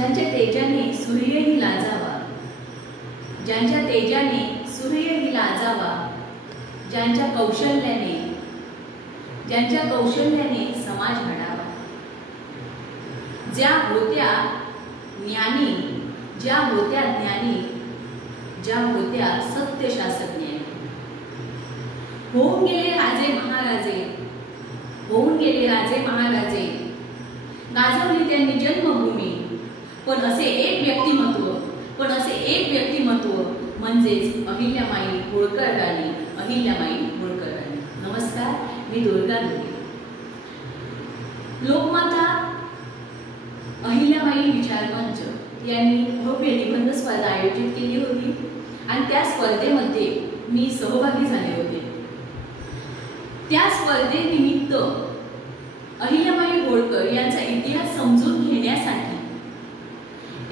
ज्यांच्या तेजाने सूर्यही लाजावा, ज्यांच्या तेजाने सूर्यही लाजावा, ज्यांच्या कौशल्याने समाज घडावा, ज्या होत्या ज्ञानी, ज्या होत्या ज्ञानी, ज्या होत्या सत्य शास्त्रज्ञानी, होऊन गेले राजे महाराजे, होऊन गेले राजे महाराजे, गाजवली त्यांनी जन्मभूमी, पण असे एक व्यक्तिमत्व म्हणजेच अहिल्यामाई होळकर राणी, अहिल्यामाई होळकर राणी. नमस्कार, मी दुर्गा दुर्गे. लोकमाता अहिल्यामाई विचार मंच यांनी भव्य निबंध स्पर्धा आयोजित केली होती आणि त्या स्पर्धेमध्ये मी सहभागी झाले होते. त्या स्पर्धेनिमित्त अहिल्यामाई होळकर यांचा इतिहास समजून घेण्यासाठी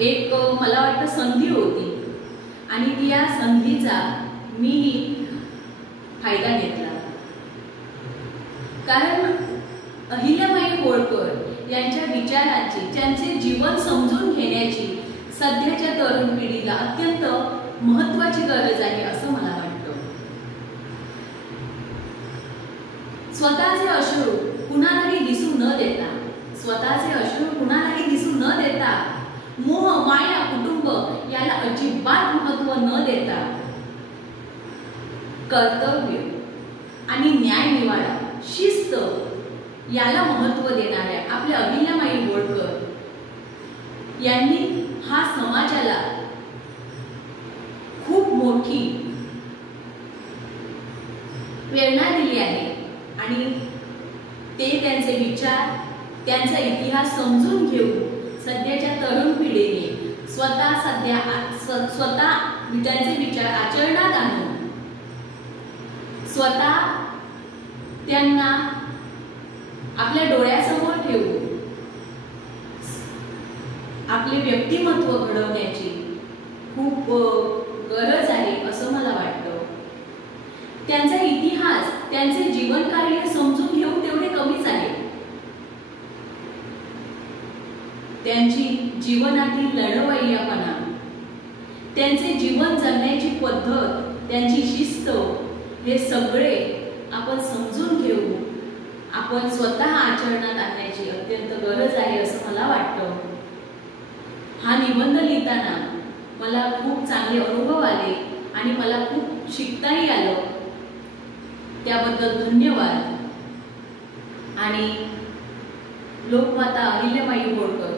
एक मला वाटतं संधी होती आणि त्या संधीचा मी फायदा घेतला. कारण अहिल्यामाई होळकर यांच्या विचारांची, त्यांचे जीवन समजून घेण्याची सध्याच्या तरुण पिढीला अत्यंत महत्त्वाची गरज आहे असं मला वाटतं. स्वतःचे अश्रू कुणालाही दिसू न देता, स्वतःचे अश्रू कुणालाही दिसू न देता, मोह माया कुटुंब याला अजिबात महत्त्व न देता, कर्तव्य आणि न्याय निवाडा, शिस्त याला महत्त्व देणाऱ्या आपल्या अहिल्यामाई होळकर यांनी हा समाजाला खूप मोठी प्रेरणा दिली आहे आणि ते त्यांचे विचार, त्यांचा इतिहास समजून घेऊन सध्याच्या तरुण पिढीने स्वतः त्यांचे विचार आचरणात आणून स्वतः त्यांना आपल्या डोळ्यासमोर ठेवून आपले व्यक्तिमत्व घडवण्याची खूप गरज आहे असं मला वाटतं. त्यांचा इतिहास, त्यांचे जीवन कार्य समजून घेऊन तेवढे कमीच आहे. त्यांची जीवनातील लढवय्यापणा, त्यांचे जीवन जगण्याची पद्धत, त्यांची शिस्त हे सगळे आपण समजून घेऊन आपण स्वतः आचरणात आणण्याची अत्यंत गरज आहे असं मला वाटतं. हा निबंध लिहिताना मला खूप चांगले अनुभव आले आणि मला खूप शिकताही आलं. त्याबद्दल धन्यवाद. आणि लोकमाता अहिल्यामाई होळकर